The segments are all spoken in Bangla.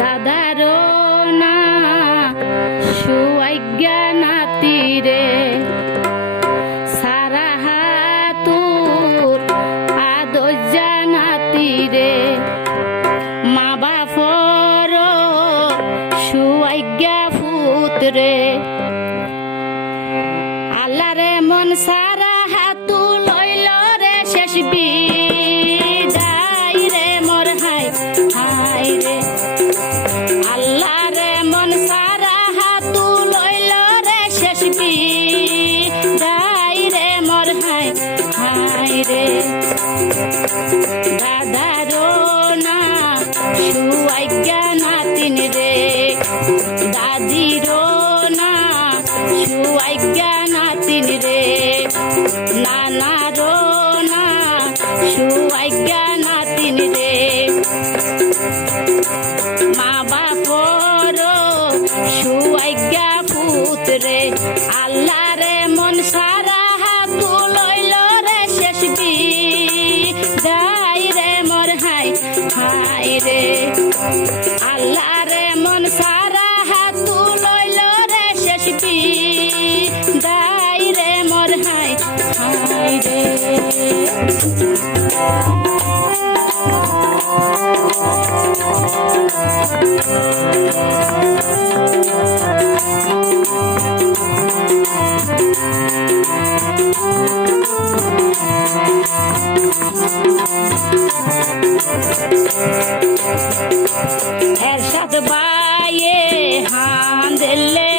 দাদারো না সুয়াজ্ঞা নাতিরে সারা হাতুর আদজ্জা নাতিরে মা বাপর সুয়াজ্ঞা ফুতরে আজ্ঞা নাচিন রে। না এর সাথে বাইয়ে হান দিলে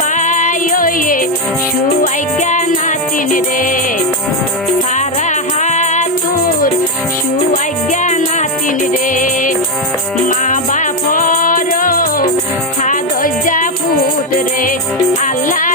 বাইয়ে সুয়াইকা নাচিন রে। সারা হাতুর সুয়াইকা নাচিন রে। মা বাপর হাত যা পুত রে, আল্লাহ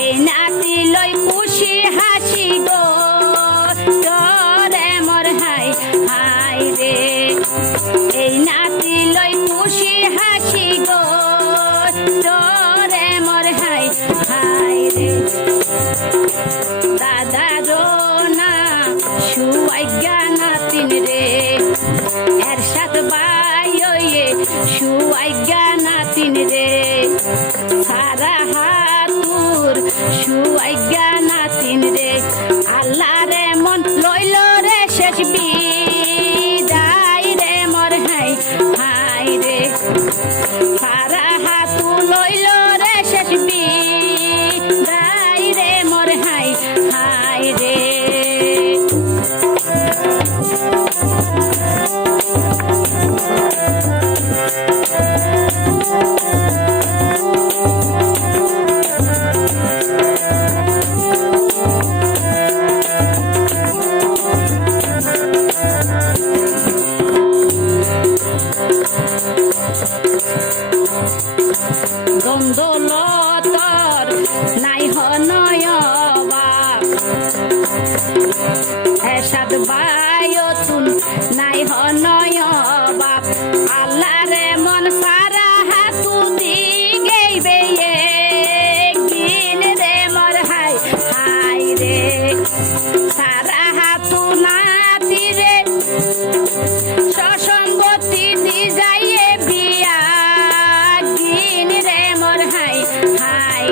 এই নাতি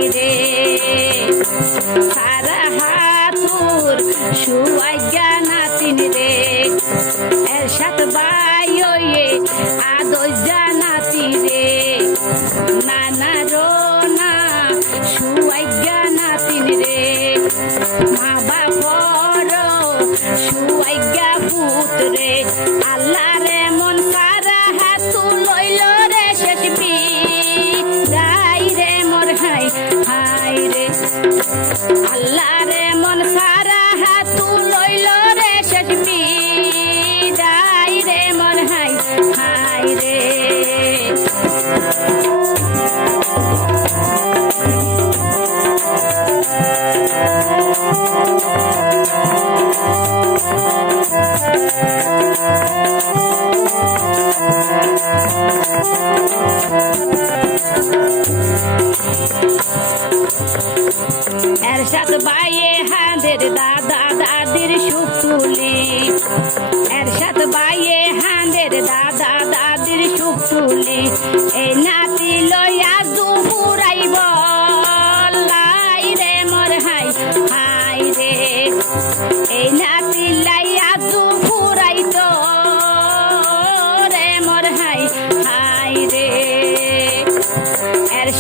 রে এরশাদ বাইয়ে হাদের দাদা দাদির শুকুল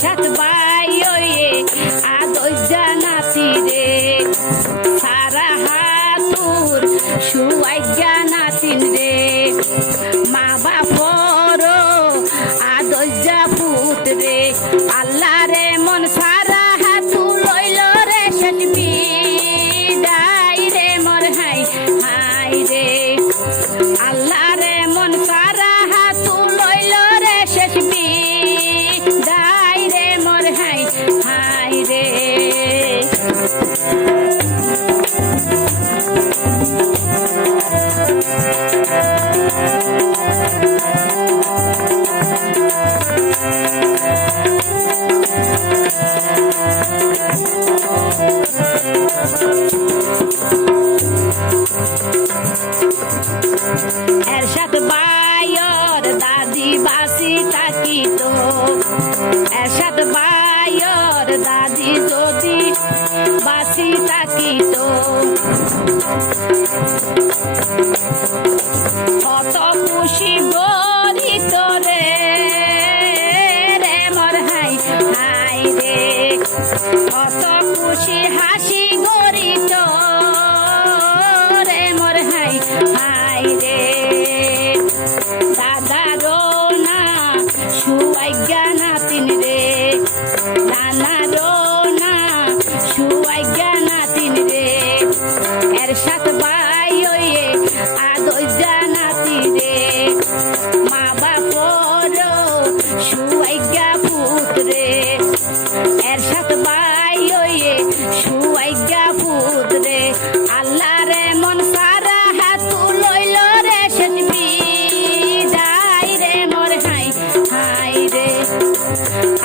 সাত বাইয়ে আদর জানাতি রে। সারা হাতুর সুয়াই জানাতিন রে। মা বাপর আদর যা পুত রে। আল্লাহ রে Música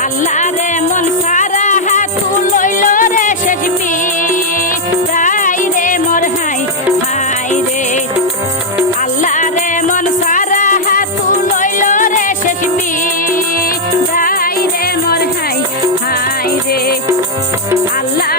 আল্লাহ রে মন সারা হাত লইল রে সেজবি তাই রে মোর হাই হাই রে। আল্লাহ রে মন সারা হাত লইল রে সেজবি তাই রে মোর হাই হাই রে। আল্লাহ